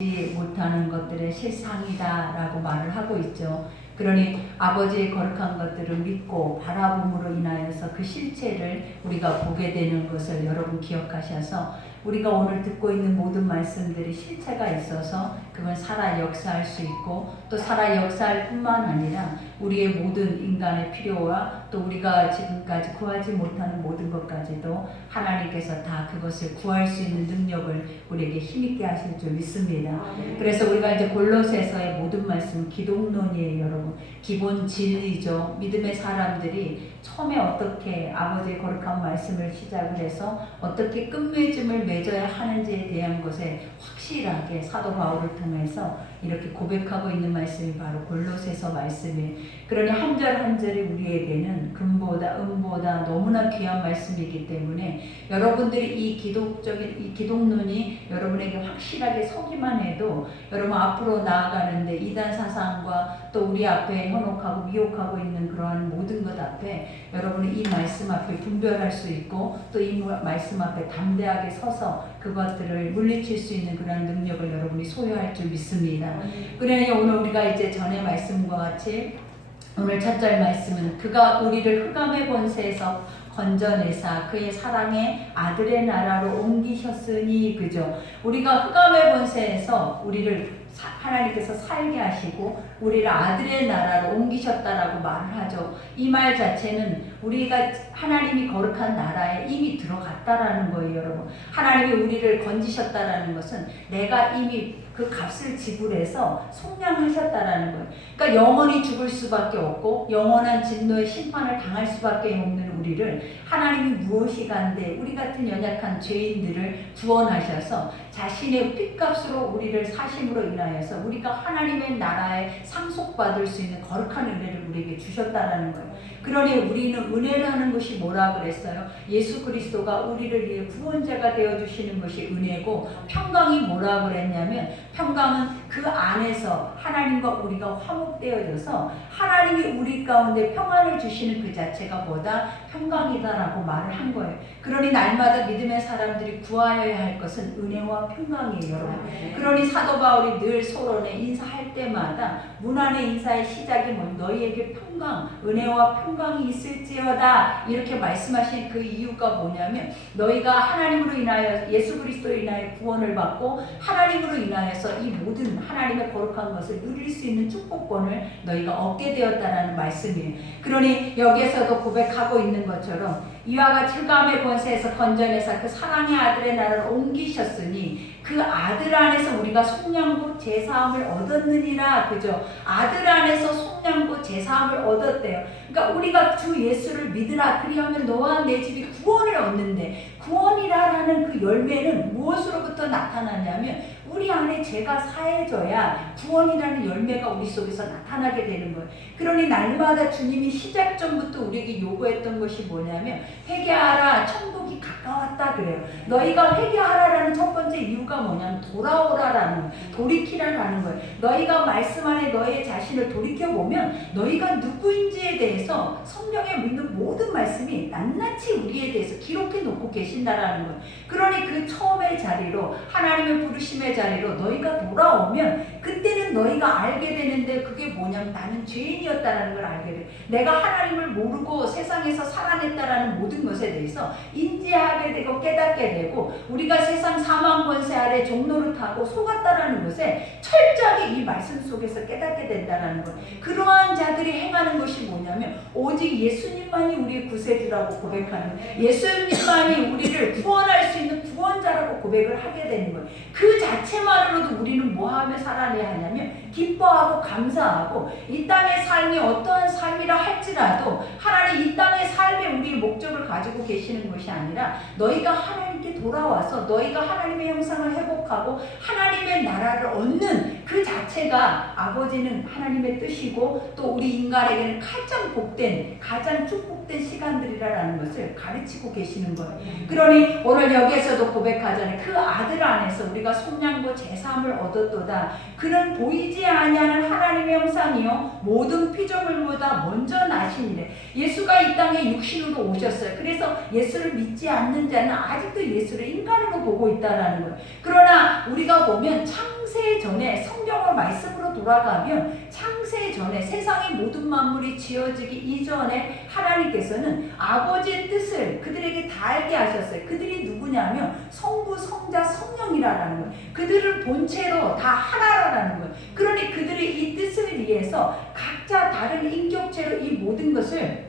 못하는 것들의 실상이다라고 말을 하고 있죠. 그러니 아버지의 거룩한 것들을 믿고 바라봄으로 인하여서 그 실체를 우리가 보게 되는 것을 여러분 기억하셔서 우리가 오늘 듣고 있는 모든 말씀들이 실체가 있어서 그건 살아 역사할 수 있고 또 살아 역사할 뿐만 아니라 우리의 모든 인간의 필요와 또 우리가 지금까지 구하지 못하는 모든 것까지도 하나님께서 다 그것을 구할 수 있는 능력을 우리에게 힘있게 하실 줄 믿습니다. 그래서 우리가 이제 골로새서의 모든 말씀 기독론이에요, 여러분. 기본 진리죠. 믿음의 사람들이 처음에 어떻게 아버지의 거룩한 말씀을 시작을 해서 어떻게 끝맺음을 맺어야 하는지에 대한 것에 확실하게 사도 바울을 통해서 이렇게 고백하고 있는 말씀이 바로 골로새서 말씀이에요. 그러니 한 절 한 절이 우리에게는 금보다 은보다 너무나 귀한 말씀이기 때문에 여러분들이 이 기독론이 여러분에게 확실하게 서기만 해도 여러분 앞으로 나아가는데 이단 사상과 또 우리 앞에 현혹하고 미혹하고 있는 그러한 모든 것 앞에 여러분은 이 말씀 앞에 분별할 수 있고 또 이 말씀 앞에 담대하게 서서 그것들을 물리칠 수 있는 그런 능력을 여러분이 소유할 줄 믿습니다. 그러니 오늘 우리가 이제 전의 말씀과 같이 오늘 첫 절 말씀은 그가 우리를 흑암의 권세에서 건져내사 그의 사랑의 아들의 나라로 옮기셨으니, 그죠? 우리가 흑암의 권세에서 우리를 하나님께서 살게 하시고 우리를 아들의 나라로 옮기셨다라고 말을 하죠. 이 말 자체는 우리가 하나님이 거룩한 나라에 이미 들어갔다라는 거예요, 여러분. 하나님이 우리를 건지셨다라는 것은 내가 이미 그 값을 지불해서 속량하셨다라는 거예요. 그러니까 영원히 죽을 수밖에 없고 영원한 진노의 심판을 당할 수밖에 없는 우리를 하나님이 무엇이간데 우리 같은 연약한 죄인들을 구원하셔서 자신의 핏값으로 우리를 사심으로 인하여서 우리가 하나님의 나라에 상속받을 수 있는 거룩한 은혜를 우리에게 주셨다라는 거예요. 그러니 우리는 은혜라는 것이 뭐라 그랬어요? 예수 그리스도가 우리를 위해 구원자가 되어주시는 것이 은혜고, 평강이 뭐라 그랬냐면 평강은 그 안에서 하나님과 우리가 화목되어져서 하나님이 우리 가운데 평안을 주시는 그 자체가 뭐다? 평강이다라고 말을 한 거예요. 그러니 날마다 믿음의 사람들이 구하여야 할 것은 은혜와 평강이에요, 여러분. 그러니 사도 바울이 늘 서론에 인사할 때마다 문안의 인사의 시작이 뭐 너희에게 평강, 은혜와 평강이 있을지어다 이렇게 말씀하신 그 이유가 뭐냐면 너희가 하나님으로 인하여 예수 그리스도로 인하여 구원을 받고 하나님으로 인하여서 이 모든 하나님의 거룩한 것을 누릴 수 있는 축복권을 너희가 얻게 되었다라는 말씀이에요. 그러니 여기에서도 고백하고 있는 것처럼 이와 같이 흑암의 권세에서 건져내사 그 사랑의 아들의 나라를 옮기셨으니 그 아들 안에서 우리가 속량고 제사함을 얻었느니라, 그죠? 아들 안에서 속량고 제사함을 얻었대요. 그러니까 우리가 주 예수를 믿으라 그리하면 너와 내 집이 구원을 얻는데, 구원이라는 그 열매는 무엇으로부터 나타나냐면 우리 안에 죄가 사해져야 구원이라는 열매가 우리 속에서 나타나게 되는 거예요. 그러니 날마다 주님이 시작 전부터 우리에게 요구했던 것이 뭐냐면 회개하라, 천국이 가까웠다 그래요. 너희가 회개하라라는 첫 번째 이유가 뭐냐면 돌아오라라는, 돌이키라라는 거예요. 너희가 말씀 안에 너의 자신을 돌이켜보면 너희가 누구인지에 대해서 성경에 있는 모든 말씀이 낱낱이 우리에 대해서 기록해 놓고 계신다라는 거예요. 그러니 그 처음의 자리로, 하나님의 부르심의 자리로 너희가 돌아오면 그때는 너희가 알게 되는데 그게 뭐냐면 나는 죄인이었다라는 걸 알게 돼. 내가 하나님을 모르고 세상에서 살아냈다라는 모든 것에 대해서 인지하게 되고 깨닫게 되고 우리가 세상 사망 권세 아래 종노릇하고 속았다라는 것에 철저하게 이 말씀 속에서 깨닫게 된다라는 것. 그러한 자들이 행하는 것이 뭐냐면 오직 예수님만이 우리의 구세주라고 고백하는, 예수님만이 우리를 구원할 수 있는 구원자라고 고백을 하게 되는 거예요. 그 자체만으로도 우리는 뭐하며 살아내야 하냐면 기뻐하고 감사하고 이 땅의 삶이 어떠한 삶이라 할지라도 하나님 이 땅의 삶에 우리의 목적을 가지고 계시는 것이 아니라 너희가 하나님께 돌아와서 너희가 하나님의 형상을 회복하고 하나님의 나라를 얻는 그 자체가 아버지는 하나님의 뜻이고 또 우리 인간에게는 가장 복된, 가장 축복된 시간들이라는 것을 가르치고 계시는 거예요. 그러니 오늘 여기에서도 고백하잖아요. 그 아들 안에서 우리가 속량고 제사함을 얻었도다. 그는 보이지 아니하는 하나님의 형상이요 모든 피조물보다 먼저 나시니래. 예수가 이 땅에 육신으로 오셨어요. 그래서 예수를 믿지 않는 자는 아직도 예수를 인간으로 보고 있다라는 거예요. 그러나 우리가 보면 창세 전에 성경의 말씀으로 돌아가면 창세 전에 세상의 모든 만물이 지어지기 이전에 하나님께서는 아버지의 뜻을 그들에게 다 알게 하셨어요. 그들이 누구냐면 성부, 성자, 성령이라는 거예요. 그들을 본체로 다 하나라는 거예요. 그러니 그들의 이 뜻을 위해서 각자 다른 인격체로 이 모든 것을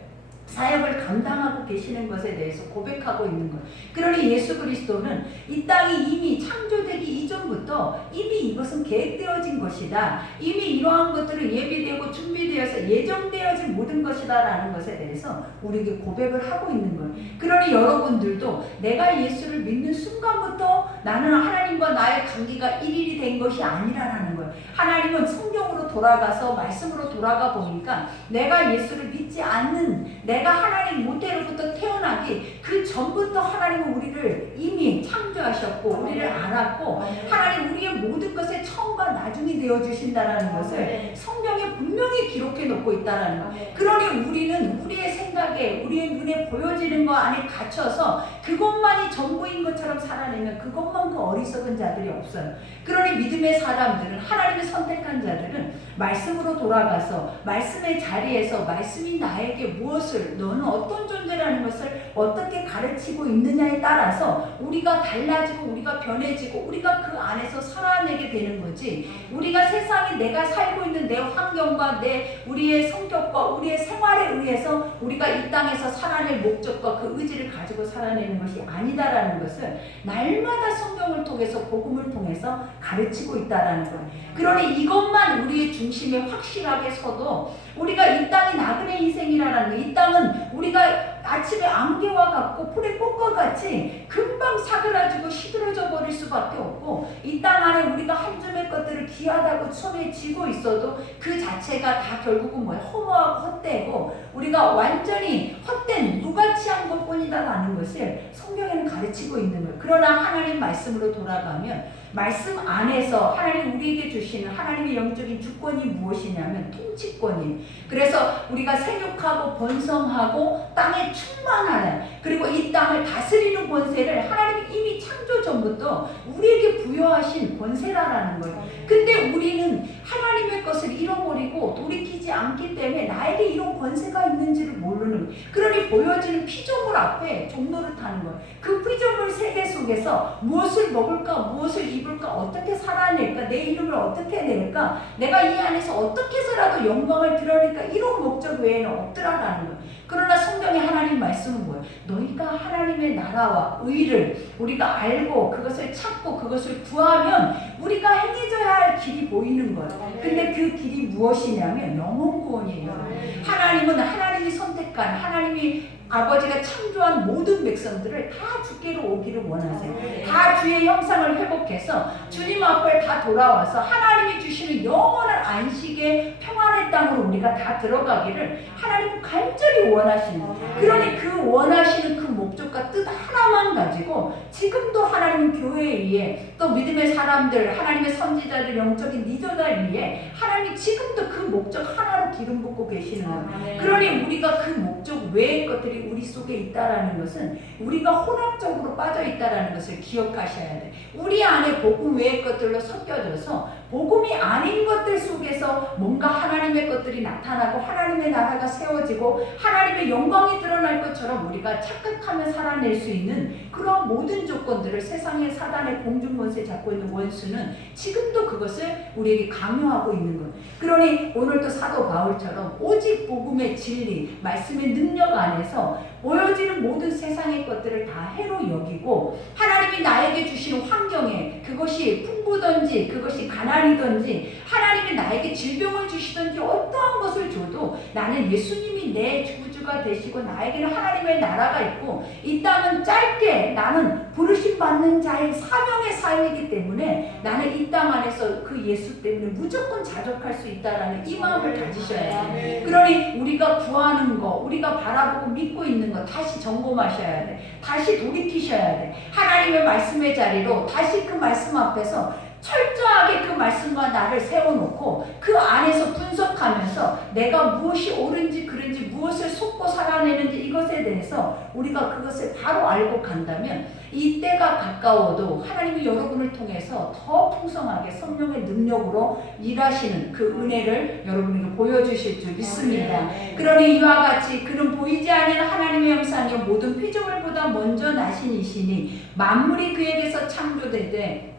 사역을 감당하고 계시는 것에 대해서 고백하고 있는 것. 그러니 예수 그리스도는 이 땅이 이미 창조되기 이전부터 이미 이것은 계획되어진 것이다. 이미 이러한 것들은 예비되고 준비되어서 예정되어진 모든 것이다 라는 것에 대해서 우리에게 고백을 하고 있는 거예요. 그러니 여러분들도 내가 예수를 믿는 순간부터 나는 하나님과 나의 관계가 일일이 된 것이 아니라는 거예요. 하나님은 성경으로 돌아가서 말씀으로 돌아가 보니까 내가 예수를 믿지 않는 내가 하나님 모태로부터 태어나기 그 전부터 하나님은 우리를 이미 창조하셨고 우리를 알았고 하나님 우리의 모든 것의 처음과 나중이 되어주신다라는 것을 성경에 분명히 기록해 놓고 있다라는 것. 그러니 우리는 우리의 생각에 우리의 눈에 보여지는 것 안에 갇혀서 그것만이 전부인 것처럼 살아내면 그것만큼 어리석은 자들이 없어요. 그러니 믿음의 사람들은 하나님의 선택한 자들은 말씀으로 돌아가서 말씀의 자리에서 말씀이 나에게 무엇을 너는 어떤 존재라는 것을 어떻게 가르치고 있느냐에 따라서 우리가 달라지고 우리가 변해지고 우리가 그 안에서 살아내게 되는 거지. 우리가 세상에 내가 살고 있는 내 환경과 우리의 성격과 우리의 생활에 의해서 우리가 이 땅에서 살아낼 목적과 그 의지를 가지고 살아내는 것이 아니다라는 것을 날마다 성경을 통해서 복음을 통해서 가르치고 있다라는 거예요. 그러니 이것만 우리의 중심에 확실하게 서도 우리가 이 땅이 나그네 인생이라는 거, 이 땅은 우리가 아침에 안개와 같고 풀의 꽃과 같이 금방 사그라지고 시들어져 버릴 수밖에 없고 이 땅 안에 우리가 한 줌의 것들을 귀하다고 손에 쥐고 있어도 그 자체가 다 결국은 뭐야? 허무하고 헛되고 우리가 완전히 헛된 무가치한 것뿐이다라는 것을 성경에는 가르치고 있는 거예요. 그러나 하나님 말씀으로 돌아가면 말씀 안에서 하나님 우리에게 주시는 하나님의 영적인 주권이 무엇이냐면 통치권이. 그래서 우리가 생육하고 번성하고 땅에 충만하는 그리고 이 땅을 다스리는 권세를 하나님이 이미 창조 전부터 우리에게 부여하신 권세라는 거예요. 근데 우리는 하나님의 것을 잃어버리고 돌이키지 않기 때문에 나에게 이런 권세가 있는지를 모르는 거예요. 그러니 보여지는 피조물 앞에 종로를 타는 거예요. 그 피조물 세계 속에서 무엇을 먹을까 무엇을 입을까 어떻게 살아낼까 내 이름을 어떻게 낼까 내가 이 안에서 어떻게 해서라도 영광을 드러낼까 이런 목적 외에는 없더라라는 거예요. 그러나 성경의 하나님 말씀은 뭐예요? 너희가 하나님의 나라와 의를 우리가 알고 그것을 찾고 그것을 구하면 우리가 행해져야 할 길이 보이는 거예요. 근데 그 길이 무엇이냐면 영혼 구원이에요. 하나님은 하나님이 선택한 하나님이 아버지가 창조한 모든 백성들을 다 주께로 오기를 원하세요. 다 주의 형상을 회복해서 주님 앞에 다 돌아와서 하나님이 주시는 영원한 안식의 평안의 땅으로 우리가 다 들어가기를 하나님은 간절히 원하시는 거예요. 그러니 그 원하시는 그 목적과 뜻 하나만 가지고 지금도 하나님은 교회 위에 또 믿음의 사람들 하나님의 선지자들 영적인 리더들 위에 하나님이 지금도 그 목적 하나로 기름 붓고 계시는 거예요. 그러니 우리가 그 목적 외의 것들이 우리 속에 있다라는 것은 우리가 혼합적으로 빠져 있다라는 것을 기억하셔야 돼. 우리 안에 복음 외의 것들로 섞여져서 복음이 아닌 것들 속에서 뭔가 하나님의 것들이 나타나고 하나님의 나라가 세워지고 하나님의 영광이 드러날 것처럼 우리가 착각하며 살아낼 수 있는 그런 모든 조건들을 세상의 사단의 공중권세 잡고 있는 원수는 지금도 그것을 우리에게 강요하고 있는 거예요. 그러니 오늘도 사도 바울처럼 오직 복음의 진리, 말씀의 능력 안에서 보여지는 모든 세상의 것들을 다 해로 여기고 하나님이 나에게 주시는 환경에 그것이 풍부든지 그것이 가난이든지 하나님이 나에게 질병을 주시든지 어떠한 것을 줘도 나는 예수님이 내 구주가 되시고 나에게는 하나님의 나라가 있고 이 땅은 짧게 나는 부르심 받는 자의 사명의 삶이기 때문에 나는 이 땅 안에서 그 예수 때문에 무조건 자족할 수 있다라는 이 마음을 가지셔야 돼요. 그러니 우리가 구하는 거 우리가 바라보고 믿고 있는 거 다시 점검하셔야 돼. 다시 돌이키셔야 돼. 하나님의 말씀의 자리로 다시 그 말씀 앞에서 철저하게 그 말씀과 나를 세워놓고 그 안에서 분석하면서 내가 무엇이 옳은지 그른지 무엇을 속고 살아내는지 이것에 대해서 우리가 그것을 바로 알고 간다면 이 때가 가까워도 하나님이 여러분을 통해서 더 풍성하게 성령의 능력으로 일하시는 그 은혜를 여러분에게 보여주실 줄 믿습니다. 그러니 이와 같이 그는 보이지 않는 하나님의 형상이요 모든 피조물보다 먼저 나신 이시니 만물이 그에게서 창조되되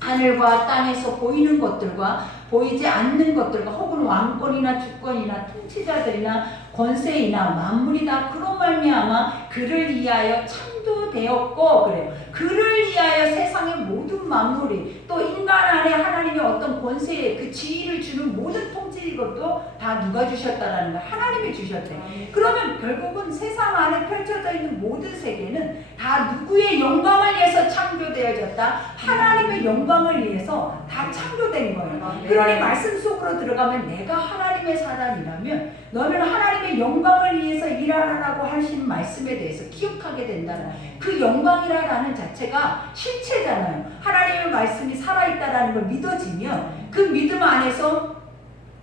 하늘과 땅에서 보이는 것들과 보이지 않는 것들과 혹은 왕권이나 주권이나 통치자들이나 권세이나 만물이 다 그로 말미암아 그를 위하여 창조되었고 그래요. 그를 위하여 세상의 모든 만물이 또 인간 안에 하나님의 어떤 권세에 그 지위를 주는 모든 통치 이것도 다 누가 주셨다라는 거 하나님이 주셨대. 그러면 결국은 세상 안에 펼쳐져 있는 모든 세계는 다 누구의 영광을 위해서 창조되어졌다. 하나님의 영광을 위해서 다 창조된 거예요. 그러니 말씀 속으로 들어가면 내가 하나님의 사람이라면 너는 하나님의 영광을 위해서 일하라고 하신 말씀에 대해서 기억하게 된다는 그 영광이라는 자체가 실체잖아요. 하나님의 말씀이 살아있다라는 걸 믿어지면 그 믿음 안에서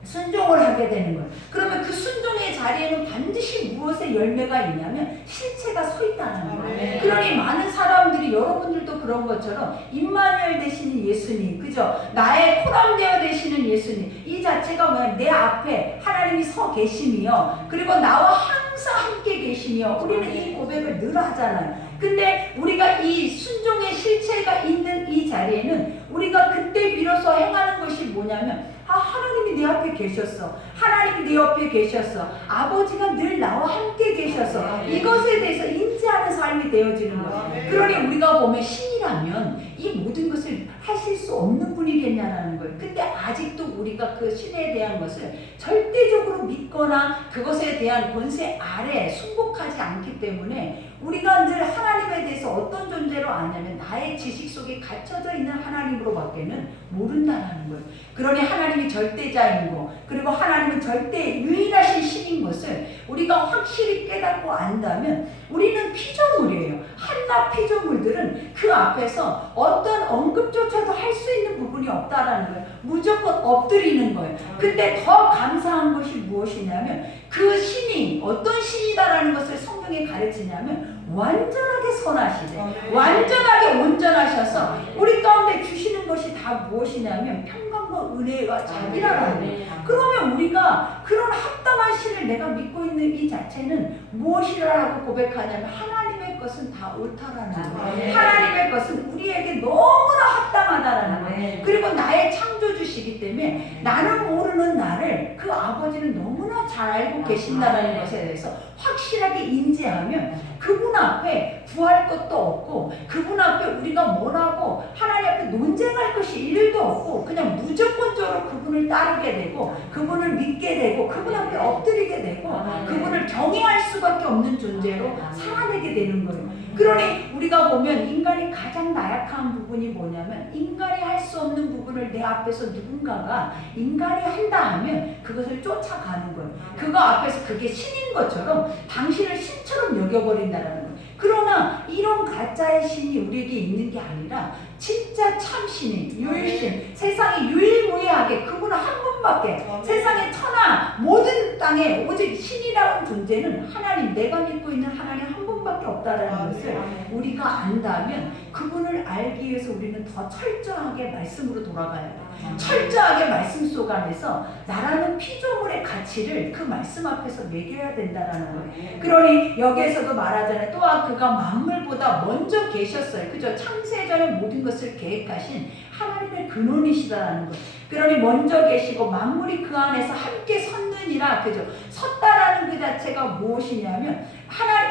순종을 하게 되는 거예요. 그러면 그 순종의 자리에는 반드시 무엇의 열매가 있냐면 실체가 서 있다는 거예요. 그러니 많은 사람들이 여러분들도 그런 것처럼 임마누엘 되시는 예수님, 그죠? 나의 포럼되어 되시는 예수님, 이 자체가 뭐냐면 내 앞에 하나님이 서 계심이요. 그리고 나와 항상 함께 계시며 우리는 이 고백을 늘 하잖아요. 근데 우리가 이 순종의 실체가 있는 이 자리에는 우리가 그때 비로소 행하는 것이 뭐냐면 하나님이 내 앞에 계셨어. 하나님이 내 옆에 계셨어. 아버지가 늘 나와 함께 계셔서 이것에 대해서 인지하는 삶이 되어지는 거예요. 그러니 우리가 보면 신이라면 이 모든 것을 하실 수 없는 분이겠냐라는 거예요. 근데 아직도 우리가 그 신에 대한 것을 절대적으로 믿거나 그것에 대한 권세 아래 순복하지 않기 때문에 우리가 늘 하나님에 대해서 어떤 존재로 아냐면 나의 지식 속에 갇혀져 있는 하나님으로밖에는 모른다는 거예요. 그러니 하나님이 절대자이고 그리고 하나님은 절대 유일하신 신인 것을 우리가 확실히 깨닫고 안다면 우리는 피조물이에요. 한낱 피조물들은 그 앞에서 어떤 언급조차도 할 수 있는 부분이 없다라는 거예요. 무조건 엎드리는 거예요. 근데 더 감사한 것이 무엇이냐면 그 신이 어떤 신이다라는 것을 성경에 가르치냐면 완전하게 선하시되 완전하게 온전하셔서 우리 가운데 주시는 것이 다 무엇이냐면 평강과 은혜와 자비라는 거예요. 그러면 우리가 그런 합당한 신을 내가 믿고 있는 이 자체는 무엇이라고 고백하냐면 하나님의 것은 다 옳다라는 거예요. 하나님의 것은 우리에게 너무나 합당하다라는 거예요. 그리고 나의 창조주시기 때문에 나는 모르는 나를 그 아버지는 너무나 잘 알고 계신다라는 것에 대해서 확실하게 인지하면 그분 앞에 구할 것도 없고 그분 앞에 우리가 뭐라고 하나님 앞에 논쟁할 것이 1도 없고 그냥 무조건적으로 그분을 따르게 되고 그분을 믿게 되고 그분 앞에 엎드리게 되고 그분을 경외할 수밖에 없는 존재로 살아내게 되는 거예요. 그러니 우리가 보면 인간이 가장 나약한 부분이 뭐냐면 인간이 할 수 없는 부분을 내 앞에서 누군가가 인간이 한다 하면 그것을 쫓아가는 거예요. 그거 앞에서 그게 신인 것처럼 당신을 신처럼 여겨버린다는 거예요. 그러나 이런 가짜의 신이 우리에게 있는 게 아니라 진짜 참신인 유일신 세상에 유일무이하게 그분은 한 분밖에 세상에 천하 모든 땅에 오직 신이라는 존재는 하나님 내가 믿고 있는 하나님 한 분밖에 없다라는 것을 우리가 안다면 그분을 알기 위해서 우리는 더 철저하게 말씀으로 돌아가야 돼요. 철저하게 말씀 속 안에서 나라는 피조물의 가치를 그 말씀 앞에서 매겨야 된다라는 거예요. 그러니 여기에서도 말하잖아요. 또한 그가 만물보다 먼저 계셨어요. 그죠? 창세전에 모든 것을 계획하신 하나님의 근원이시다라는 거예요. 그러니 먼저 계시고 만물이 그 안에서 함께 섰느니라. 그죠? 섰다라는 그 자체가 무엇이냐면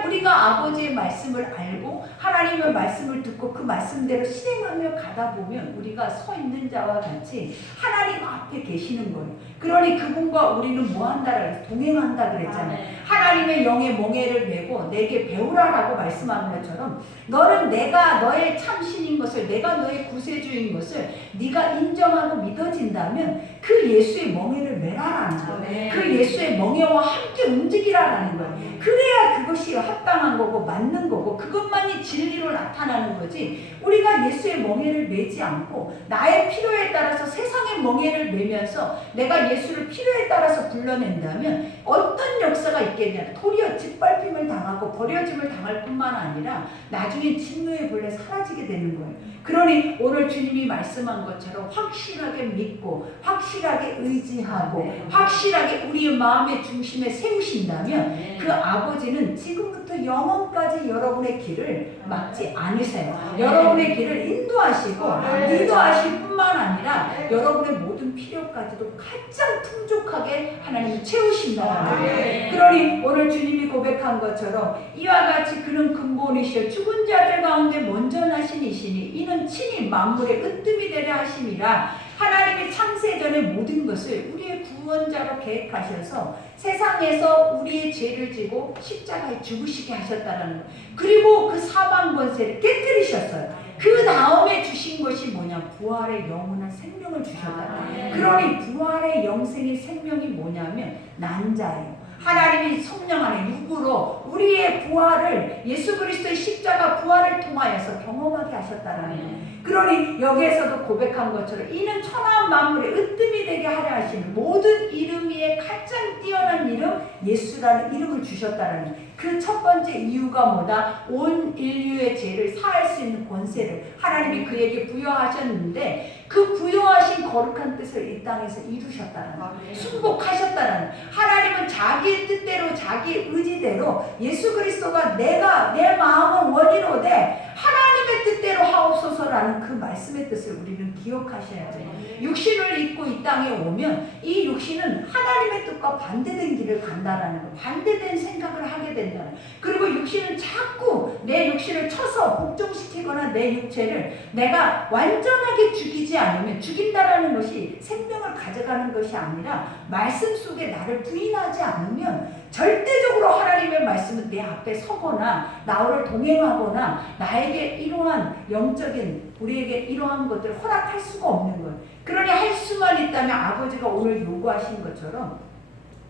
우리가 아버지의 말씀을 알고 하나님의 말씀을 듣고 그 말씀대로 실행하며 가다 보면 우리가 서 있는 자와 같이 하나님 앞에 계시는 거예요. 그러니 그분과 우리는 뭐 한다라고 해서 동행한다 그랬잖아요. 하나님의 영의 멍에를 메고 내게 배우라라고 말씀하는 것처럼 너는 내가 너의 참신인 것을 내가 너의 구세주인 것을 네가 인정하고 믿어진다면 그 예수의 멍에를 메라라는 거예요. 그 예수의 멍에와 함께 움직이라라는 거예요. 그래야 그것 그것이 합당한 거고 맞는 거고 그것만이 진리로 나타나는 거지, 우리가 예수의 멍에를 매지 않고 나의 필요에 따라서 세상의 멍에를 매면서 내가 예수를 필요에 따라서 불러낸다면 어떤 역사가 있겠냐. 도리어 짓밟힘을 당하고 버려짐을 당할 뿐만 아니라 나중에 진노의 본래 사라지게 되는 거예요. 그러니 오늘 주님이 말씀한 것처럼 확실하게 믿고 확실하게 의지하고 확실하게 우리의 마음의 중심에 세우신다면 그 아버지는 지금부터 영원까지 여러분의 길을 막지 않으세요. 여러분의 길을 인도하시고 리더하실 뿐만 아니라 여러분의 모든 필요까지도 가장 풍족하게 하나님이 채우신다는 거예요. 그러니 오늘 주님이 고백한 것처럼 이와 같이 그는 근본이시여 죽은 자들 가운데 먼저 나신 이시니 이는 친히 만물의 으뜸이 되려 하심이라. 하나님이 창세 전에 모든 것을 우리의 구원자로 계획하셔서 세상에서 우리의 죄를 지고 십자가에 죽으시게 하셨다는 것. 그리고 그 사망 권세를 깨뜨리셨어요. 그 다음에 주신 것이 뭐냐? 부활의 영원한 생명을 주셨다. 그러니 부활의 영생의 생명이 뭐냐면 난 자예요. 하나님이 성령 안에 육으로 우리의 부활을 예수 그리스도의 십자가 부활을 통하여서 경험하게 하셨다는 거예요. 그러니 여기에서도 고백한 것처럼 이는 천하 만물의 으뜸이 되게 하려 하시는 모든 이름 위에 가장 뛰어난 이름 예수라는 이름을 주셨다는 그 첫 번째 이유가 뭐다? 온 인류의 죄를 사할 수 있는 권세를 하나님이 그에게 부여하셨는데 그 부여하신 거룩한 뜻을 이 땅에서 이루셨다는 거예요. 순복하셨다는 거예요. 하나님은 자기의 뜻대로 자기 의지대로 예수 그리스도가 내 마음을 원이로되 하나님의 뜻대로 하옵소서라는 그 말씀의 뜻을 우리는 기억하셔야 돼요. 육신을 입고 이 땅에 오면 이 육신은 하나님의 뜻과 반대된 길을 간다라는 거, 반대된 생각을 하게 된다는 거. 그리고 육신은 자꾸 내 육신을 쳐서 복종시키거나 내 육체를 내가 완전하게 죽이지 않으면, 죽인다라는 것이 생명을 가져가는 것이 아니라 말씀 속에 나를 부인하지 않으면 절대적으로 하나님의 말씀은 내 앞에 서거나 나를 동행하거나 나에게 이러한 영적인 우리에게 이러한 것들을 허락할 수가 없는 거예요. 그러니 할 수만 있다면 아버지가 오늘 요구하신 것처럼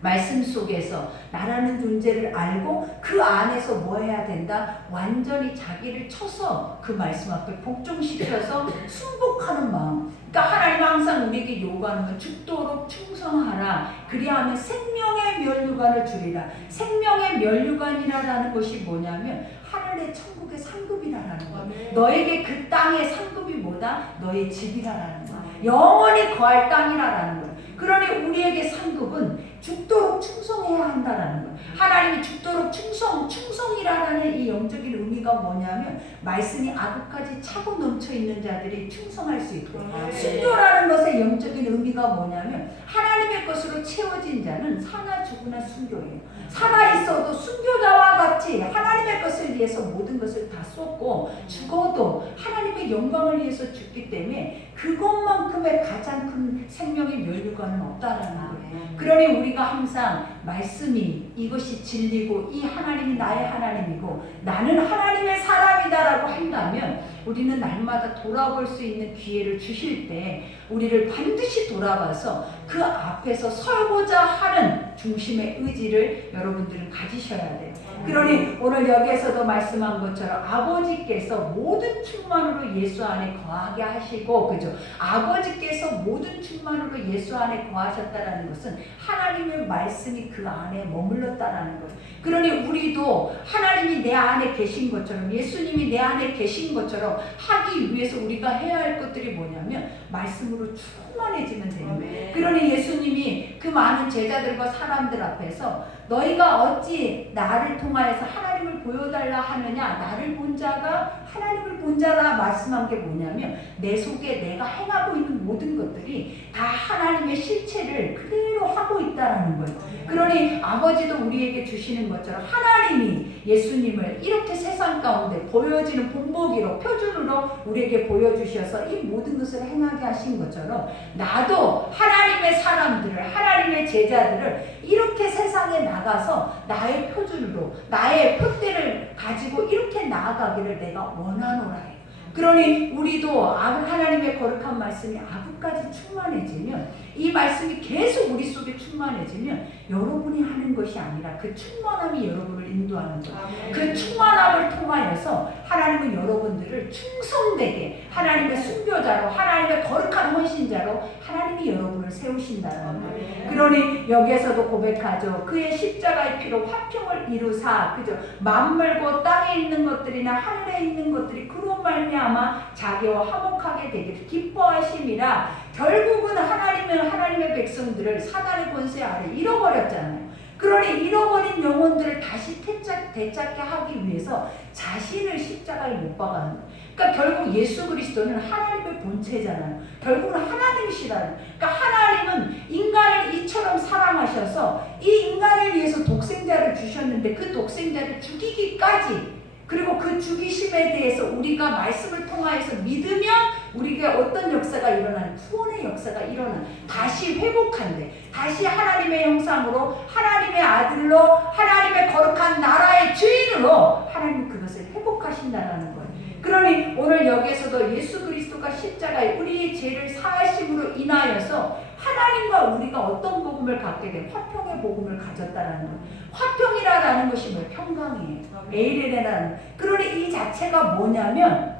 말씀 속에서 나라는 존재를 알고 그 안에서 뭐 해야 된다? 완전히 자기를 쳐서 그 말씀 앞에 복종시켜서 순복하는 마음. 그러니까 하나님은 항상 우리에게 요구하는 건 죽도록 충성하라. 그리하면 생명의 면류관을 주리라. 생명의 면류관이라는 것이 뭐냐면 하늘의 천국의 상급이라는 거예요. 너에게 그 땅의 상급이 뭐다? 너의 집이라는 거예요. 영원히 거할 땅이라는 거예요. 그러니 우리에게 상급은 죽도록 충성해야 한다는 거예요. 하나님이 죽도록 충성이라는 이 영적인 의미가 뭐냐면 말씀이 아구까지 차고 넘쳐 있는 자들이 충성할 수 있고, 순교라는 것의 영적인 의미가 뭐냐면 하나님의 것으로 채워진 자는 사나 죽으나 순교예요. 살아있어도 순교자와 같이 하나님의 것을 위해서 모든 것을 다 쏟고 죽어도 하나님의 영광을 위해서 죽기 때문에 그것만큼의 가장 큰 생명의 면류관은 없다라는 거예요. 그러니 우리가 항상 말씀이 이것이 진리고 이 하나님이 나의 하나님이고 나는 하나님의 사람이다라고 한다면 우리는 날마다 돌아볼 수 있는 기회를 주실 때 우리를 반드시 돌아봐서 그 앞에서 서고자 하는 중심의 의지를 여러분들은 가지셔야 돼요. 그러니 오늘 여기에서도 말씀한 것처럼 아버지께서 모든 충만으로 예수 안에 거하게 하시고, 그죠? 아버지께서 모든 충만으로 예수 안에 거하셨다라는 것은 하나님의 말씀이 그 안에 머물렀다라는 거예요. 그러니 우리도 하나님이 내 안에 계신 것처럼, 예수님이 내 안에 계신 것처럼 하기 위해서 우리가 해야 할 것들이 뭐냐면 말씀으로 충만해지면 되는 거예요. 그러니 예수님이 그 많은 제자들과 사람들 앞에서 너희가 어찌 나를 통하여서 하나님을 보여달라 하느냐, 나를 본 자가 하나님을 본 자라 말씀한 게 뭐냐면 내 속에 내가 행하고 있는 모든 것들이 다 하나님의 실체를 그대로 하고 있다라는 거예요. 그러니 아버지도 우리에게 주시는 것처럼 하나님이 예수님을 이렇게 세상 가운데 보여지는 본보기로 표준으로 우리에게 보여주셔서 이 모든 것을 행하게 하신 것처럼 나도 하나님의 사람들을, 하나님의 제자들을 이렇게 세상에 나가서 나의 표준으로 나의 표대를 가지고 이렇게 나아가기를 내가 원하노라 해요. 그러니 우리도 하나님의 거룩한 말씀이 아부까지 충만해지면, 이 말씀이 계속 우리 속에 충만해지면 여러분이 하는 것이 아니라 그 충만함이 여러분을 인도하는 거예요. 그 충만함을 통하여서 하나님은 여러분들을 충성되게 하나님의 순교자로, 하나님의 거룩한 헌신자로 하나님이 여러분을 세우신다는 거예요. 그러니 여기에서도 고백하죠. 그의 십자가의 피로 화평을 이루사, 그죠? 만물고 땅에 있는 것들이나 하늘에 있는 것들이 그로 말미암아 자기와 화목하게 되기를 기뻐하심이라. 결국은 하나님은 하나님의 백성들을 사단의 권세 아래 잃어버렸잖아요. 그러니 잃어버린 영혼들을 다시 되찾게 하기 위해서 자신을 십자가에 못 박아는 거예요. 그러니까 결국 예수 그리스도는 하나님의 본체잖아요. 결국은 하나님이시라는. 그러니까 하나님은 인간을 이처럼 사랑하셔서 이 인간을 위해서 독생자를 주셨는데 그 독생자를 죽이기까지, 그리고 그 죽이심에 대해서 우리가 말씀을 통하여서 믿으면 우리가 어떤 역사가 일어나는, 구원의 역사가 일어나는, 다시 회복한대, 다시 하나님의 형상으로, 하나님의 아들로, 하나님의 거룩한 나라의 주인으로 하나님이 그것을 회복하신다는 거예요. 그러니 오늘 여기에서도 예수 그리스도가 십자가에 우리의 죄를 사하심으로 인하여서 하나님과 우리가 어떤 복음을 갖게 된, 화평의 복음을 가졌다라는 거예요. 화평이라는 것이 뭐예요? 평강이에요. 에이레네라는. 그러니 이 자체가 뭐냐면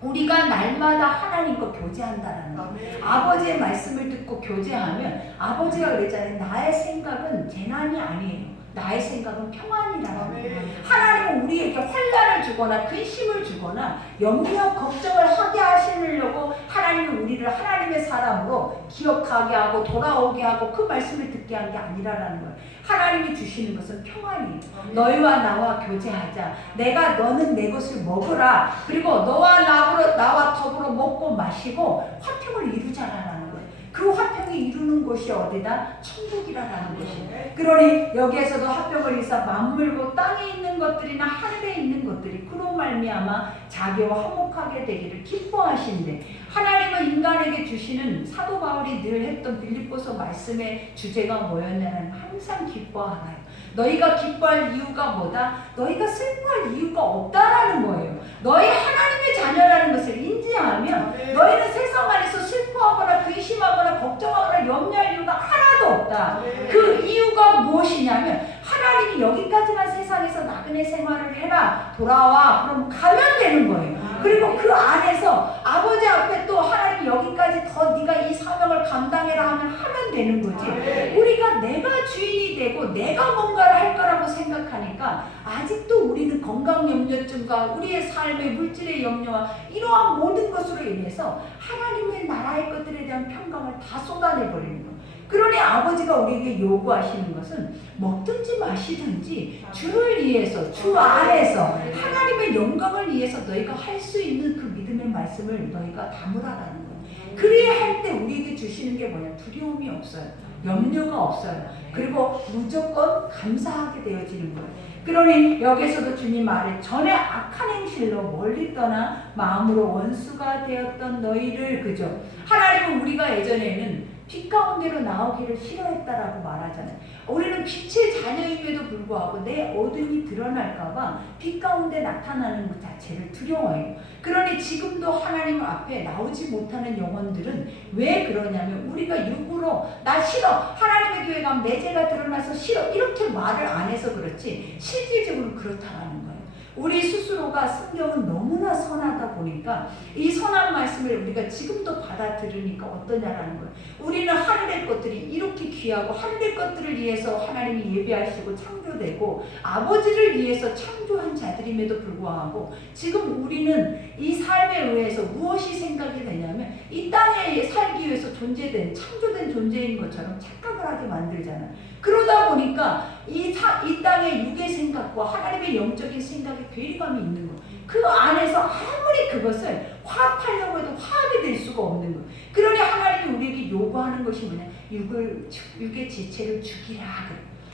우리가 날마다 하나님과 교제한다라는 거예요. 아버지의 말씀을 듣고 교제하면, 아버지가 그랬잖아요. 나의 생각은 재난이 아니에요. 나의 생각은 평안이라는 거예요. 하나님은 우리에게 환난을 주거나 근심을 주거나 염려, 걱정을 하게 하시려고 하나님은 우리를 하나님의 사람으로 기억하게 하고 돌아오게 하고 그 말씀을 듣게 한 게 아니라는 거예요. 하나님이 주시는 것은 평안이에요. 너희와 나와 교제하자. 너는 내 것을 먹으라. 그리고 너와 나와 더불어 먹고 마시고 화평을 이루자라는 거예요. 그 화평이 이루는 곳이 어디다? 천국이라는 것이에요. 그러니 여기에서도 화평을 이루사 만물고 땅에 있는 것들이나 하늘에 있는 것들이 그로 말미암아 자기와 화목하게 되기를 기뻐하신대. 하나님은 인간에게 주시는, 사도 바울이 늘 했던 빌립보서 말씀의 주제가 뭐였냐면 항상 기뻐하라. 너희가 기뻐할 이유가 뭐다? 너희가 슬퍼할 이유가 없다라는 거예요. 너희 하나님의 자녀라는 것을 인지하면 너희는 세상 안에서 슬퍼하거나 근심하거나 걱정하거나 염려할 이유가 하나도 없다. 그 이유가 무엇이냐면 하나님이 여기까지만 세상에서 나그네 생활을 해라, 돌아와, 그럼 가면 되는 거예요. 그리고 그 안에서 아버지 앞에 또 하나님이 여기까지 더 네가 이 사명을 감당해라 하면 되는 거지. 우리가 내가 주인이 되고 내가 뭔가를 할 거라고 생각하니까 아직도 우리는 건강 염려증과 우리의 삶의 물질의 염려와 이러한 모든 것으로 인해서 하나님의 나라의 것들에 대한 평강을 다 쏟아내버리는 거예요. 그러니 아버지가 우리에게 요구하시는 것은 먹든지 마시든지 주를 위해서, 주 안에서 하나님의 영광을 위해서 너희가 할 수 있는 그 믿음의 말씀을 너희가 담으라라는 거예요. 그래야 할 때 우리에게 주시는 게 뭐냐? 두려움이 없어요. 염려가 없어요. 그리고 무조건 감사하게 되어지는 거예요. 그러니 여기서도 주님 말해, 전에 악한 행실로 멀리 떠나 마음으로 원수가 되었던 너희를, 그죠? 하나님은 우리가 예전에는 빛 가운데로 나오기를 싫어했다라고 말하잖아요. 우리는 빛의 자녀임에도 불구하고 내 어둠이 드러날까봐 빛 가운데 나타나는 것 자체를 두려워해요. 그러니 지금도 하나님 앞에 나오지 못하는 영혼들은 왜 그러냐면 우리가 육으로 나 싫어, 하나님의 교회 가면 내 죄가 드러나서 싫어, 이렇게 말을 안 해서 그렇지 실질적으로 그렇다라는 거예요. 우리 스스로가 성경은 너무나 선하다 보니까 이 선한 말씀을 우리가 지금도 받아들으니까 어떠냐라는 거예요. 우리는 하늘의 것들이 이렇게 귀하고 하늘의 것들을 위해서 하나님이 예배하시고 창조되고 아버지를 위해서 창조한 자들임에도 불구하고 지금 우리는 이 삶에 의해서 무엇이 생각이 되냐면 이 땅에 살기 위해서 존재된, 창조된 존재인 것처럼 착각을 하게 만들잖아요. 그러다 보니까 이 땅의 육의 생각과 하나님의 영적인 생각에 괴리감이 있는 거예요. 그 안에서 아무리 그것을 화합하려고 해도 화합이 될 수가 없는 거예요. 그러니 하나님이 우리에게 요구하는 것이 뭐냐? 육의 지체를 죽이라.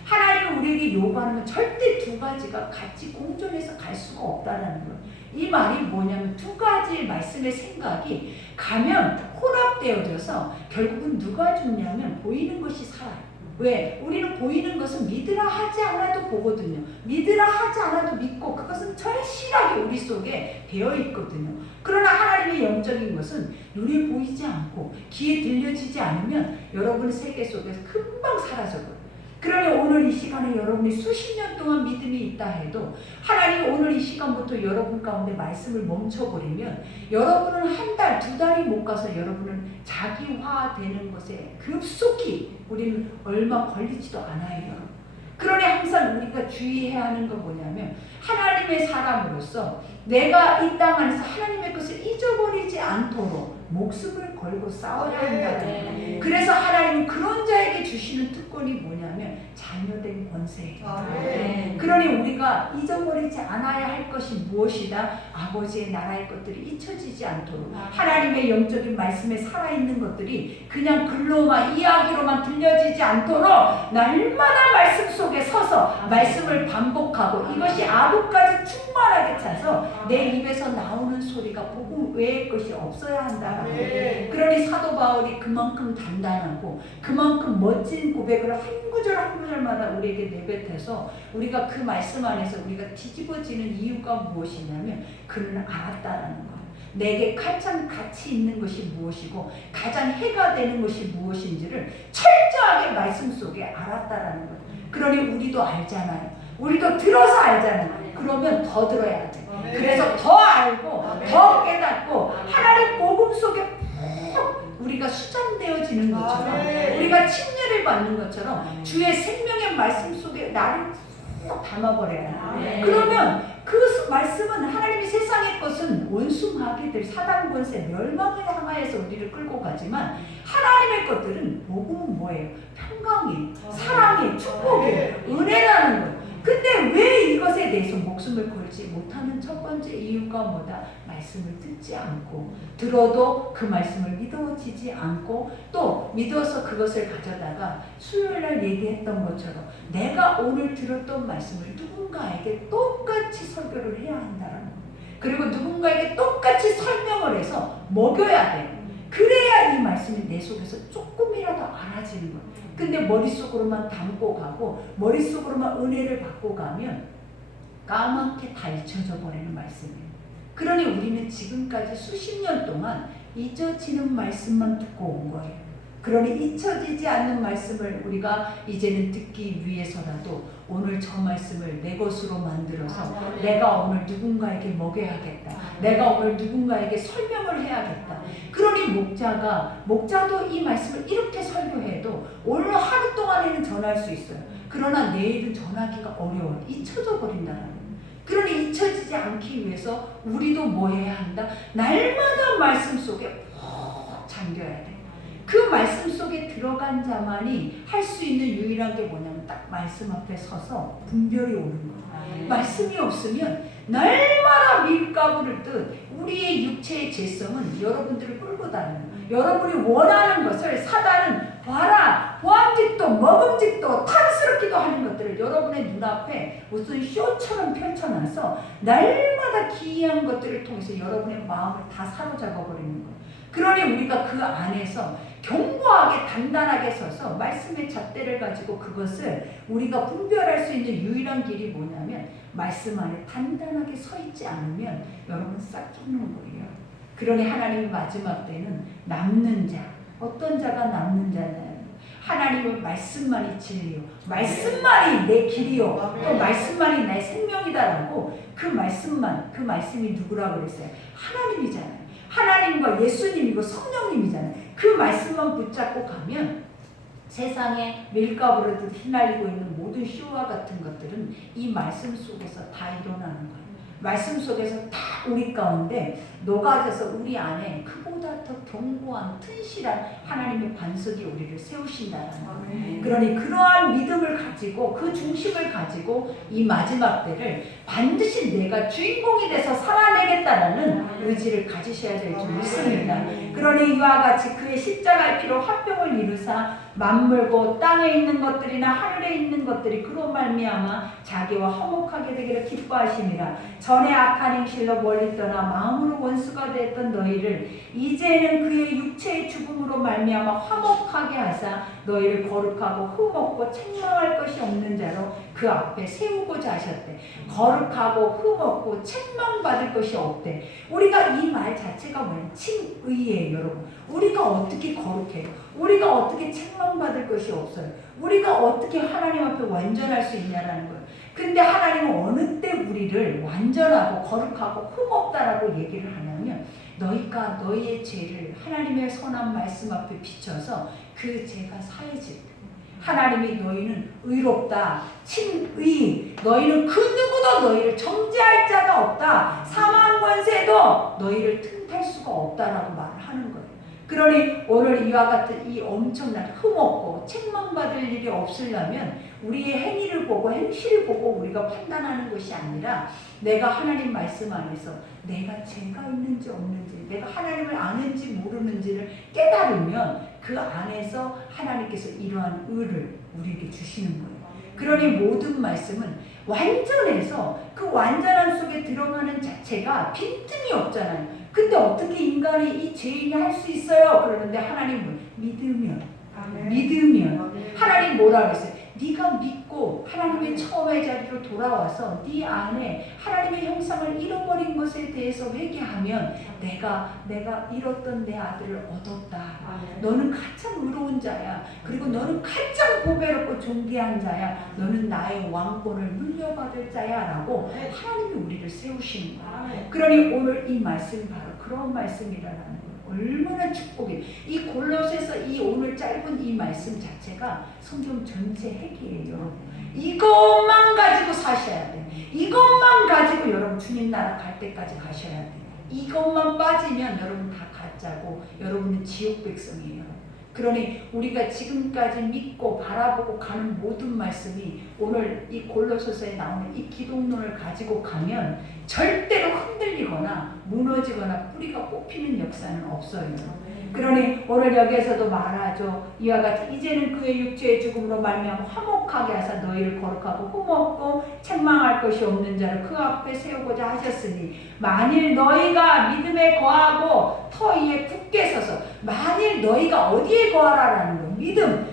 하나님이 우리에게 요구하는 건 절대 두 가지가 같이 공존해서 갈 수가 없다라는 거예요. 이 말이 뭐냐면 두 가지 말씀의 생각이 가면 혼합되어져서 결국은 누가 죽냐면 보이는 것이 살아요. 왜? 우리는 보이는 것은 믿으라 하지 않아도 보거든요. 믿으라 하지 않아도 믿고 그것은 절실하게 우리 속에 배어 있거든요. 그러나 하나님의 영적인 것은 눈에 보이지 않고 귀에 들려지지 않으면 여러분의 세계 속에서 금방 사라져버려요. 그러니 오늘 이 시간에 여러분이 수십 년 동안 믿음이 있다 해도 하나님이 오늘 이 시간부터 여러분 가운데 말씀을 멈춰버리면 여러분은 한 달, 두 달이 못 가서 여러분은 자기화되는 것에 급속히 우리는 얼마 걸리지도 않아요, 여러분. 그러니 항상 우리가 주의해야 하는 건 뭐냐면 하나님의 사람으로서 내가 이 땅 안에서 하나님의 것을 잊어버리지 않도록 목숨을 걸고 싸워야 한다는 거예요. 그래서 하나님은 그런 자에게 주시는 특권이 뭐냐면 자녀된 권세예요. 그러니 우리가 잊어버리지 않아야 할 것이 무엇이다? 아버지의 나라의 것들이 잊혀지지 않도록 하나님의 영적인 말씀에 살아있는 것들이 그냥 글로만 이야기로만 들려지지 않도록 날마다 말씀 속에 서서 말씀을 반복하고 이것이 아구까지 충만하게 차서 내 입에서 나오는 소리가 복음 외의 것이 없어야 한다. 그러니 사도 바울이 그만큼 단단하고 그만큼 멋진 고백을 한 구절 한 구절마다 우리에게 내뱉어서 우리가 그 말씀 안에서 우리가 뒤집어지는 이유가 무엇이냐면 그는 알았다라는 거예요. 내게 가장 가치 있는 것이 무엇이고 가장 해가 되는 것이 무엇인지를 철저하게 말씀 속에 알았다라는 거예요. 그러니 우리도 알잖아요. 우리도 들어서 알잖아요. 그러면 더 들어야 돼. 그래서 더 알고 더 깨닫고 하나님 복음 속에 푹 우리가 수장되어지는 것처럼 우리가 침례를 받는 것처럼 주의 생명의 말씀 속에 나를 푹 담아버려야 돼. 그러면 그 말씀은 하나님이 세상의 것은 원수 마귀들 사단 권세 멸망을 향하여서 우리를 끌고 가지만 하나님의 것들은 복음은 뭐예요? 평강이, 사랑이, 축복이, 은혜라는 거예요. 근데 왜 이것에 대해서 목숨을 걸지 못하는 첫 번째 이유가 뭐다? 말씀을 듣지 않고 들어도 그 말씀을 믿어지지 않고 또 믿어서 그것을 가져다가 수요일날 얘기했던 것처럼 내가 오늘 들었던 말씀을 누군가에게 똑같이 설교를 해야 한다는 거예요. 그리고 누군가에게 똑같이 설명을 해서 먹여야 돼요. 그래야 이 말씀이 내 속에서 조금이라도 알아지는 거예요. 근데 머릿속으로만 담고 가고 머릿속으로만 은혜를 받고 가면 까맣게 다 잊혀져 버리는 말씀이에요. 그러니 우리는 지금까지 수십 년 동안 잊어지는 말씀만 듣고 온 거예요. 그러니 잊혀지지 않는 말씀을 우리가 이제는 듣기 위해서라도 오늘 저 말씀을 내 것으로 만들어서 내가 오늘 누군가에게 먹여야겠다. 내가 오늘 누군가에게 설명을 해야겠다. 그러니 목자도 이 말씀을 이렇게 설교해도 오늘 하루 동안에는 전할 수 있어요. 그러나 내일은 전하기가 어려워요. 잊혀져 버린다는 거예요. 그러니 잊혀지지 않기 위해서 우리도 뭐 해야 한다? 날마다 말씀 속에 푹 잠겨야 돼. 그 말씀 속에 들어간 자만이 할 수 있는 유일한 게 뭐냐면 딱 말씀 앞에 서서 분별이 오는 거예요. 말씀이 없으면 날마다 밀가루를 듯 우리의 육체의 죄성은 여러분들을 끌고 다니는 여러분이 원하는 것을 사단은 봐라 보암직도 먹음직도 탐스럽기도 하는 것들을 여러분의 눈앞에 무슨 쇼처럼 펼쳐놔서 날마다 기이한 것들을 통해서 여러분의 마음을 다 사로잡아 버리는 거예요. 그러니 우리가 그 안에서 견고하게 단단하게 서서 말씀의 잣대를 가지고 그것을 우리가 분별할 수 있는 유일한 길이 뭐냐면 말씀 안에 단단하게 서 있지 않으면 여러분 싹 죽는 거예요. 그러니 하나님의 마지막 때는 남는 자, 어떤 자가 남는 자냐면 하나님의 말씀만이 진리요, 말씀만이 내 길이요, 또 말씀만이 내 생명이다라고 그 말씀이 누구라고 그랬어요? 하나님이잖아요. 하나님과 예수님이고 성령님이잖아요. 그 말씀만 붙잡고 가면 세상에 밀가루를 휘날리고 있는 모든 쇼와 같은 것들은 이 말씀 속에서 다 일어나는 거예요. 말씀 속에서 다 우리 가운데 녹아져서 우리 안에 그보다 더 견고한 튼실한 하나님의 반석이 우리를 세우신다는 거예요. 그러니 그러한 믿음을 가지고 그 중심을 가지고 이 마지막 때를 반드시 내가 주인공이 돼서 살아내겠다라는 의지를 가지셔야 될 줄 믿습니다. 그러니 이와 같이 그의 십자가의 피로 화평을 이루사 만물고 땅에 있는 것들이나 하늘에 있는 것들이 그로 말미암아 자기와 화목하게 되기를 기뻐하심이라. 전에 악한 행실로 멀리 떠나 마음으로 원수가 되었던 너희를 이제는 그의 육체의 죽음으로 말미암아 화목하게 하사 너희를 거룩하고 흠없고 책망할 것이 없는 자로 그 앞에 세우고자 하셨대. 거룩하고 흠없고 책망받을 것이 없대. 우리가 이 말 자체가 뭐예요? 칭의예요, 여러분. 우리가 어떻게 거룩해요? 우리가 어떻게 책망받을 것이 없어요? 우리가 어떻게 하나님 앞에 완전할 수 있냐라는 거예요. 근데 하나님은 어느 때 우리를 완전하고 거룩하고 흠없다라고 얘기를 하냐면, 너희가 너희의 죄를 하나님의 선한 말씀 앞에 비춰서 그 죄가 사해질 때, 하나님이 너희는 의롭다, 칭의, 너희는 그 누구도 너희를 정죄할 자가 없다, 사망 권세도 너희를 틈탈 수가 없다라고 말을 하는 거예요. 그러니 오늘 이와 같은 이 엄청난 흠없고 책망받을 일이 없으려면 우리의 행위를 보고 행실을 보고 우리가 판단하는 것이 아니라, 내가 하나님 말씀 안에서 내가 죄가 있는지 없는지, 내가 하나님을 아는지 모르는지를 깨달으면 그 안에서 하나님께서 이러한 의를 우리에게 주시는 거예요. 그러니 모든 말씀은 완전해서 그 완전함 속에 들어가는 자체가 빈틈이 없잖아요. 근데 어떻게 인간이 이 죄인이 할 수 있어요? 그러는데 하나님은 믿으면, 하나님 뭐라 그랬어요? 네가 믿고 하나님의 처음의 자리로 돌아와서 네 안에 하나님의 형상을 잃어버린 것에 대해서 회개하면 내가 잃었던 내 아들을 얻었다. 너는 가장 의로운 자야. 그리고 너는 가장 보배롭고 존귀한 자야. 너는 나의 왕권을 물려받을 자야 라고 하나님이 우리를 세우시는 거야. 그러니 오늘 이 말씀이 바로 그런 말씀이라는 거예요. 얼마나 축복이에요. 이 골로새서 이 오늘 짧은 이 말씀 자체가 성경 전체 핵이에요. 이것만 가지고 사셔야 돼. 이것만 가지고 여러분 주님 나라 갈 때까지 가셔야 돼. 이것만 빠지면 여러분 다 가짜고 여러분은 지옥 백성이에요. 그러니 우리가 지금까지 믿고 바라보고 가는 모든 말씀이 오늘 이 골로새서에 나오는 이 기독론을 가지고 가면 절대로 흔들리거나 무너지거나 뿌리가 뽑히는 역사는 없어요. 그러니 오늘 여기에서도 말하죠. 이와 같이 이제는 그의 육체의 죽음으로 말미암아 화목하게 하사 너희를 거룩하고 흠없고 책망할 것이 없는 자를 그 앞에 세우고자 하셨으니, 만일 너희가 믿음에 거하고 터 위에 굳게 서서, 만일 너희가 어디에 거하라라는 거예요.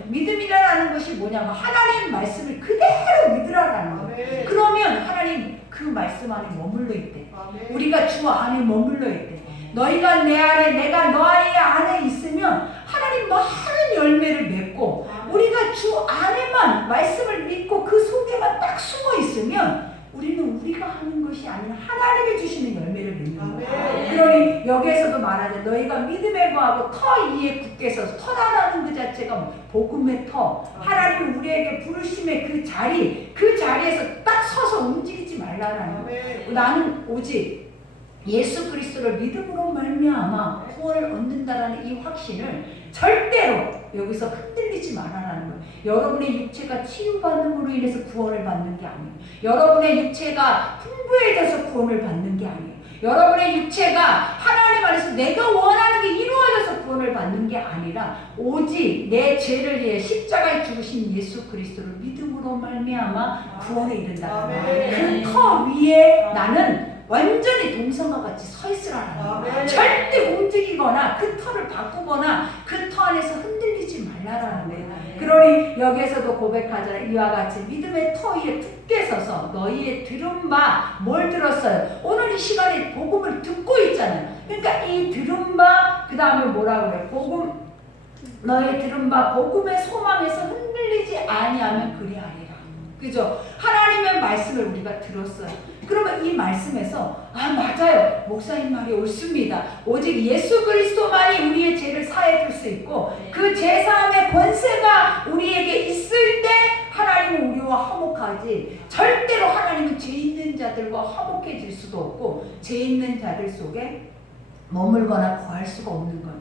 믿음이라는 것이 뭐냐면 하나님 말씀을 그대로 믿으라라는 거예요. 그러면 하나님 그 말씀 안에 머물러 있대. 우리가 주 안에 머물러 있대. 너희가 내 안에, 내가 너희 안에 있으면 하나님 많은 열매를 맺고, 우리가 주 안에만 말씀을 믿고 그 속에만 딱 숨어 있으면 우리는 우리가 하는 것이 아니라 하나님이 주시는 열매를 맺는 거예요. 그러니 여기에서도 말하죠. 너희가 믿음에 거하고 터 위에 굳게 서서, 터라는 그 자체가 복음의 터, 하나님이 우리에게 부르심의 그 자리에서 딱 서서 움직이지 말라라는 거예요. 나는 오직 예수 그리스도를 믿음으로 말미암아 구원을 얻는다라는 이 확신을 절대로 여기서 흔들리지 말아라는 거예요. 여러분의 육체가 치유받음으로 인해서 구원을 받는 게 아니에요. 여러분의 육체가 풍부해져서 구원을 받는 게 아니에요. 여러분의 육체가 하나님 안에서 내가 원하는 게 이루어져서 구원을 받는 게 아니라, 오직 내 죄를 위해 십자가에 죽으신 예수 그리스도를 믿음으로 말미암아 구원에 이른다. 그 터 위에 나는 완전히 동성과 같이 서 있으라는 거예요. 절대 움직이거나 그 터를 바꾸거나 그 터 안에서 흔들리지 말라라는 거예요. 그러니 여기에서도 고백하잖아. 이와 같이 믿음의 터 위에 굳게 서서 너희의 들은 바, 뭘 들었어요? 오늘 이 시간에 복음을 듣고 있잖아요. 그러니까 이 들은 바, 그 다음에 뭐라고 그래요? 복음, 너희 들은 바 복음의 소망에서 흔들리지 아니하면 그리하리라. 그죠? 하나님의 말씀을 우리가 들었어요. 그러면 이 말씀에서 맞아요. 목사님 말이 옳습니다. 오직 예수 그리스도만이 우리의 죄를 사해 줄 수 있고, 그 죄사함의 권세가 우리에게 있을 때 하나님은 우리와 화목하지, 절대로 하나님은 죄 있는 자들과 화목해질 수도 없고, 죄 있는 자들 속에 머물거나 거할 수가 없는 것.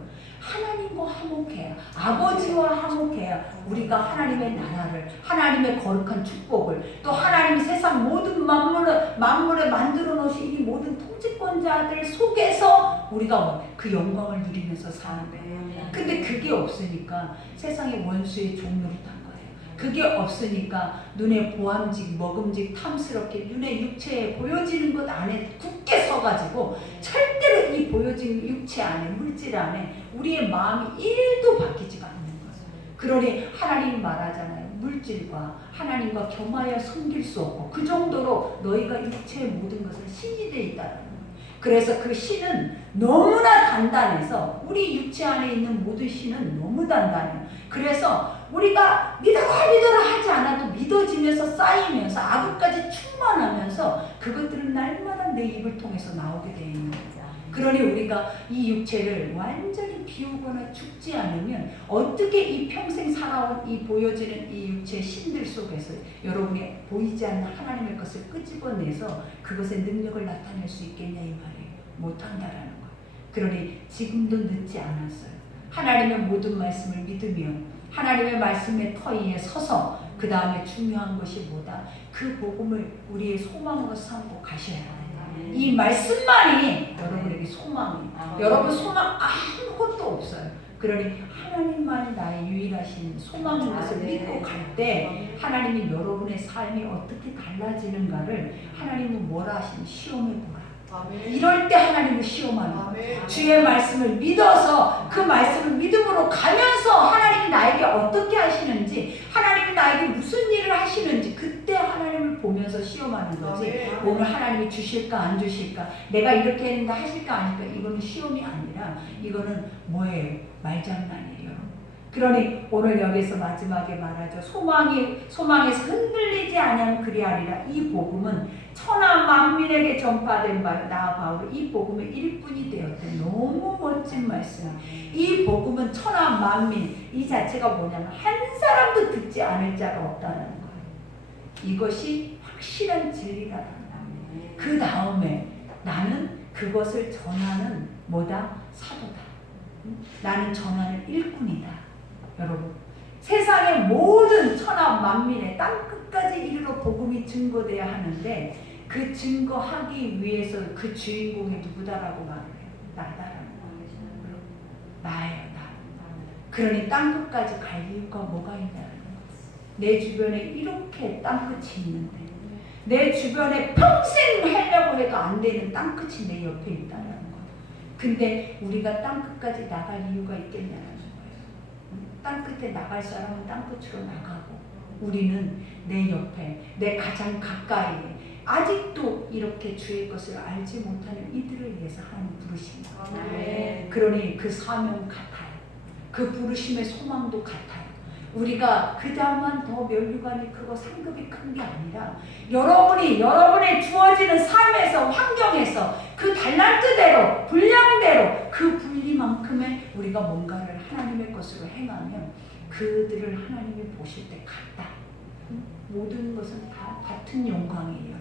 하나님과 화목해야, 아버지와 화목해야 우리가 하나님의 나라를, 하나님의 거룩한 축복을, 또 하나님이 세상 모든 만물에 만들어 놓으신 이 모든 통치권자들 속에서 우리가 그 영광을 누리면서 사는 거예요. 근데 그게 없으니까 세상의 원수의 종노릇한 거예요. 그게 없으니까 눈에 보암직, 먹음직, 탐스럽게 눈의 육체에 보여지는 것 안에 굳게 서가지고 절대로 이 보여지는 육체 안에, 물질 안에 우리의 마음이 1도 바뀌지가 않는 거예요. 그러니 하나님이 말하잖아요. 물질과 하나님과 겸하여 섬길 수 없고 그 정도로 너희가 육체의 모든 것을 신이 돼 있다는 거예요. 그래서 그 신은 너무나 단단해서 우리 육체 안에 있는 모든 신은 너무 단단해요. 그래서 우리가 믿어라 하지 않아도 믿어지면서 쌓이면서 악을까지 충만하면서 그것들은 날마다 내 입을 통해서 나오게 되어 있는 거죠. 그러니 우리가 이 육체를 완전히 비우거나 죽지 않으면 어떻게 이 평생 살아온 이 보여지는 이 육체의 신들 속에서 여러분이 보이지 않는 하나님의 것을 끄집어내서 그것의 능력을 나타낼 수 있겠냐 이 말이에요. 못한다라는 거예요. 그러니 지금도 늦지 않았어요. 하나님의 모든 말씀을 믿으며 하나님의 말씀의 터 위에 서서 그 다음에 중요한 것이 뭐다? 그 복음을 우리의 소망으로 삼고 가셔야 돼요. 이 말씀만이 여러분에게 소망이에요. 여러분 소망 아무것도 없어요. 그러니 하나님만이 나의 유일하신 소망인 것을 믿고 갈 때 하나님이 여러분의 삶이 어떻게 달라지는가를 하나님은 뭐라 하시니 시험해 보라. 이럴 때 하나님을 시험하는 거예요. 주의 말씀을 믿어서 그 말씀을 믿음으로 가면서 하나님이 나에게 어떻게 하시는지, 하나님이 나에게 무슨 일을 하시는지 그때 하나님을 보면서 시험하는 거지. 오늘 하나님이 주실까 안 주실까, 내가 이렇게 했는데 하실까 안 하실까, 이거는 시험이 아니라 이거는 뭐예요? 말장난이에요. 그러니 오늘 여기서 마지막에 말하죠. 소망에서 흔들리지 않은 그리하리라. 이 복음은 천하 만민에게 전파된 바 나 바울은 이 복음의 일꾼이 되었대. 너무 멋진 말씀. 이 복음은 천하 만민, 이 자체가 뭐냐면 한 사람도 듣지 않을 자가 없다는 거예요. 이것이 확실한 진리라는 거예요. 그 다음에 나는 그것을 전하는 뭐다? 사도다. 나는 전하는 일꾼이다. 여러분, 세상의 모든 천하 만민의 땅 끝까지 이르러 복음이 증거돼야 하는데 그 증거하기 위해서 그 주인공이 누구다라고 말을 해요. 나다라는 거예요. 나예요, 나. 그러니 땅 끝까지 갈 이유가 뭐가 있냐는 거예요. 내 주변에 이렇게 땅 끝이 있는데 내 주변에 평생 하려고 해도 안 되는 땅 끝이 내 옆에 있다는 거예요. 근데 우리가 땅 끝까지 나갈 이유가 있겠냐는 거예요. 땅 끝에 나갈 사람은 땅 끝으로 나가고 우리는 내 옆에, 내 가장 가까이에 아직도 이렇게 주의 것을 알지 못하는 이들을 위해서 하나님 부르신 거예요. 그러니 그 사명 같아요. 그 부르심의 소망도 같아요. 우리가 그다음만 더 면류관이 크고 상급이 큰 게 아니라 여러분의 주어지는 삶에서, 환경에서 그 달란트대로, 분량대로 그 분리만큼의 우리가 뭔가를 하나님의 것으로 행하면 그들을 하나님이 보실 때 같다. 모든 것은 다 같은 영광이에요.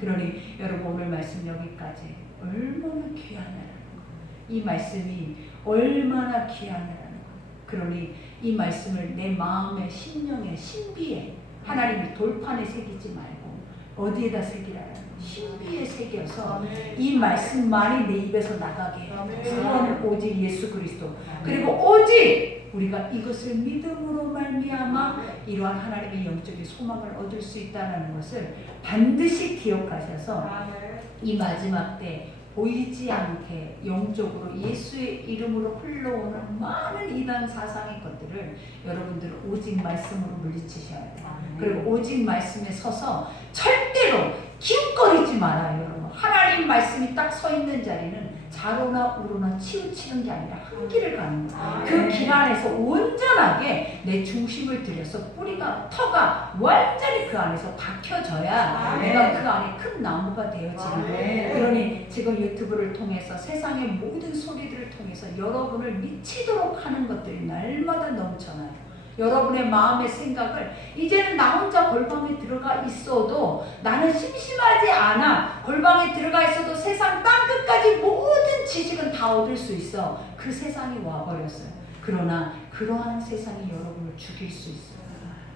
그러니 여러분 오늘 말씀 여기까지 얼마나 귀하냐라는 거. 이 말씀이 얼마나 귀하냐라는 거. 그러니 이 말씀을 내 마음의 심령의 신비에 하나님이 돌판에 새기지 말고 어디에다 새기라는 거. 신비에 새겨서 이 말씀만이 내 입에서 나가게 해요. 구원은 오직 예수 그리스도. 그리고 오직 우리가 이것을 믿음으로 말미암아 이러한 하나님의 영적인 소망을 얻을 수 있다는 것을 반드시 기억하셔서 이 마지막 때 보이지 않게 영적으로 예수의 이름으로 흘러오는 많은 이단 사상의 것들을 여러분들 오직 말씀으로 물리치셔야 돼요. 그리고 오직 말씀에 서서 절대로 기웃거리지 말아요. 여러분, 하나님 말씀이 딱 서 있는 자리는 좌로나 우로나 치우치는 게 아니라 한 길을 가는 거예요. 그 길 안에서 온전하게 내 중심을 들여서 뿌리가, 터가 완전히 그 안에서 박혀져야 내가 그 안에 큰 나무가 되어지는 거예요. 그러니 지금 유튜브를 통해서 세상의 모든 소리들을 통해서 여러분을 미치도록 하는 것들이 날마다 넘쳐나요. 여러분의 마음의 생각을 이제는 나 혼자 골방에 들어가 있어도 나는 심심하지 않아. 골방에 들어가 있어도 세상 땅끝까지 모든 지식은 다 얻을 수 있어. 그 세상이 와버렸어요. 그러나 그러한 세상이 여러분을 죽일 수 있어요.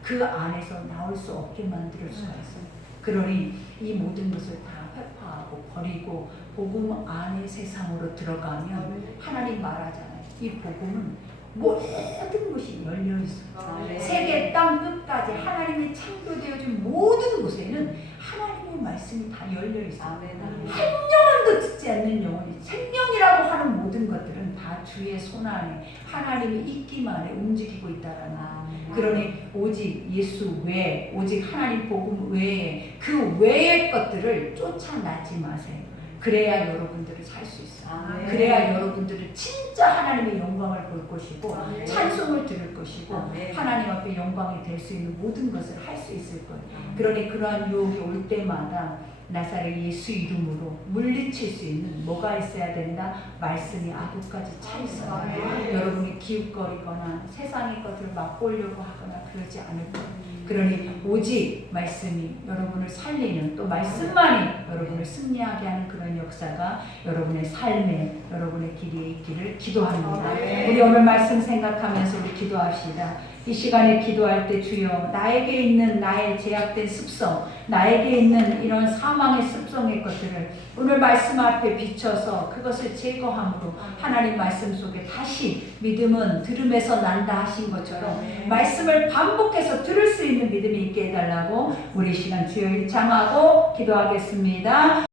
그 안에서 나올 수 없게 만들 수가 있어요. 그러니 이 모든 것을 다 회파하고 버리고 복음 안의 세상으로 들어가면 하나님 말하잖아요. 이 복음은 모든 것이 열려 있어요. 세계 땅 끝까지 하나님이 창조되어진 모든 곳에는 하나님의 말씀이 다 열려 있어요. 한 영혼도 듣지 않는 영혼이 생명이라고 하는 모든 것들은 다 주의 손 안에 하나님의 있기만 해 움직이고 있다라는 거예요. 그러니 오직 예수 외에, 오직 하나님 복음 외에 그 외의 것들을 쫓아나지 마세요. 그래야 여러분들을 살 수 있어요. 그래야 여러분들은 진짜 하나님의 영광을 볼 것이고 찬송을 들을 것이고 하나님 앞에 영광이 될 수 있는 모든 것을 할 수 있을 거예요. 그러니 그러한 유혹이 올 때마다 나사렛 예수 이름으로 물리칠 수 있는 뭐가 있어야 된다? 말씀이 아구까지 차 있어야 돼요. 여러분이 기웃거리거나 세상의 것을 맛보려고 하거나 그러지 않을 거예요. 그러니 오직 말씀이 여러분을 살리는, 또 말씀만이 여러분을 승리하게 하는 그런 역사가 여러분의 삶에, 여러분의 길에 있기를 기도합니다. 우리 오늘 말씀 생각하면서 우리 기도합시다. 이 시간에 기도할 때 주여 나에게 있는 나의 제약된 습성, 나에게 있는 이런 사망의 습성의 것들을 오늘 말씀 앞에 비춰서 그것을 제거함으로 하나님 말씀 속에 다시 믿음은 들음에서 난다 하신 것처럼 말씀을 반복해서 들을 수 있는 믿음이 있게 해달라고 우리 시간 주여 일창하고 기도하겠습니다.